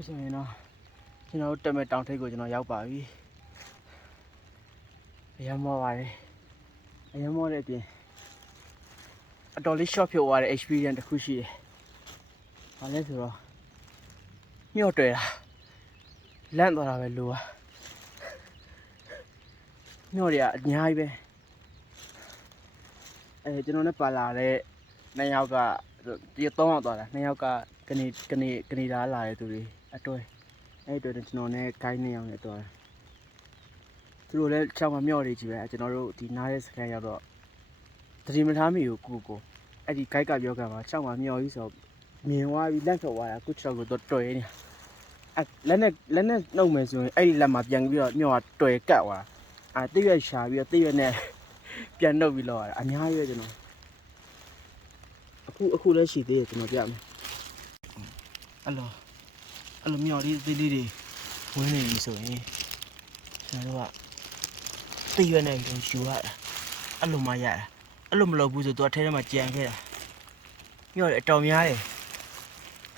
ခုဆိုရင်တော့ကျွန်တော်တို့တက်မဲ့တောင်ထိပ်ကိုကျွန်တော်ရောက်ပါပြီအရမ်းမောပါတယ်အရမ်းမောတဲ့အပြင်အတော်လေး short ဖြစ်သွားတဲ့ experience တစ်ခုရှိတယ်ဘာလဲဆိုတော့ညှော့တွေ့တာလန့်သွားတာပဲလို့ညှော့တွေကအများကြီးပဲကျွန်တော်နဲ့ပါလာတဲ့နှစ်ယောက်က3ယောက်သွားတာ2ယောက်ကကနေဒါလာတဲ့သူတွေအတွဲအဲ့အတွက်ကျွန်တော်နဲ့ guide 2ယောက်နဲ့သွားတယ်သူတို့လည်းချောင်းမမြော့နေကြည့်ပဲကျွန်တော်တို့ဒီနားရဲ့စကန်ရောက်တော့တတိမထားမိကိုကိုအဲ့ဒီ guide ကပြောကမှာချောင်းမမြော့ကြီးဆိုမြင်သွားပြီးလက်ဆော်သွားတာကုချောက်ကိုတော့တွေ့နေလက်နဲ့နှုတ်မယ်ဆိုရင်အဲ့ဒီလက်မှာပြန်ပြီးတော့မြော့တွေ့ကတ်သွားတာတိရွက်ရှာပြီးတော့တိရွက်နဲ့ပြန်နှုတ်ပြီးလောက်ရတာအများကြီးပဲကျွန်တော်အခုလည်းရှိသေးတယ်ကျွန်တော်ပြမယ်အဲ့လိုမြော်လေးသေးလေးတွေဝင်နေပြီဆိုရင်ကျွန်တော်တို့ကတိရွက်နဲ့ယူရတာအဲ့လိုမှရတာအဲ့လိုမလုပ်ဘူးဆိုတော့အထဲထဲမှာကြံခဲ့တာမြော်တယ်အတော်များတယ်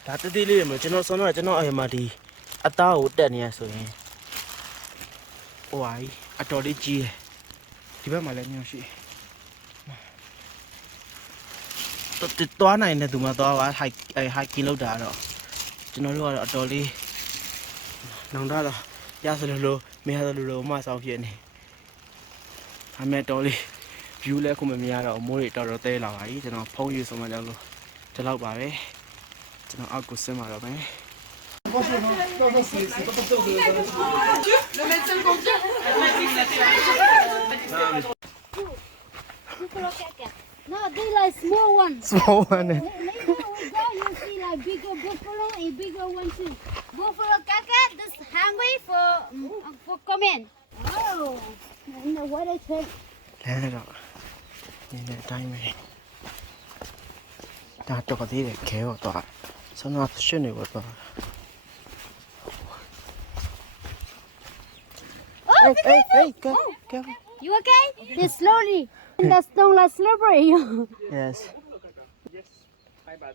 ဒါသေးသေးလေးတွေမျိုးကျွန်တော်ဆုံးတော့ကျွန်တော်အရင်မှဒီအသားကိုတက်နေရဆိုရင်ဟိုဟာကြီးအတော်လေးကြီးတယ်ဒီဘက်မှာလည်းမြော်ရှိသွားနိုင်တဲ့သူမှသွားပါ hiking လောက်တာတော့ကျွန်တော်တို့ကတော့အတော်လေးနောင်တတော့ရစလို့မရစလို့မဆောက်ဖြစ်နေအမေတော်လေး view လည်းခုမမြင်ရတော့မိုးတွေတော်တော်တဲလာပါပြီကျွန်တော်ဖုန်းယူဆုံးမကြောက်လို့ဒီလောက်ပါပဲကျွန်တော်အောက်ကိုဆင်းมาတော့မယ် Le médecin confirme. No, they like small ones. small one Later we go, you see like bigger buffalo and bigger one too. Buffalo kaka, this hungry for comment. Oh, and the water check. လဲတော့နည်းနည်းအတိုင်းပဲဒါတော့သေးတယ်ခဲတော့တော့ဆန္ဒရှင်းနေတော့ Oh, hey go you okay? Just slowly. The stone like slippery. yes Hi, bud.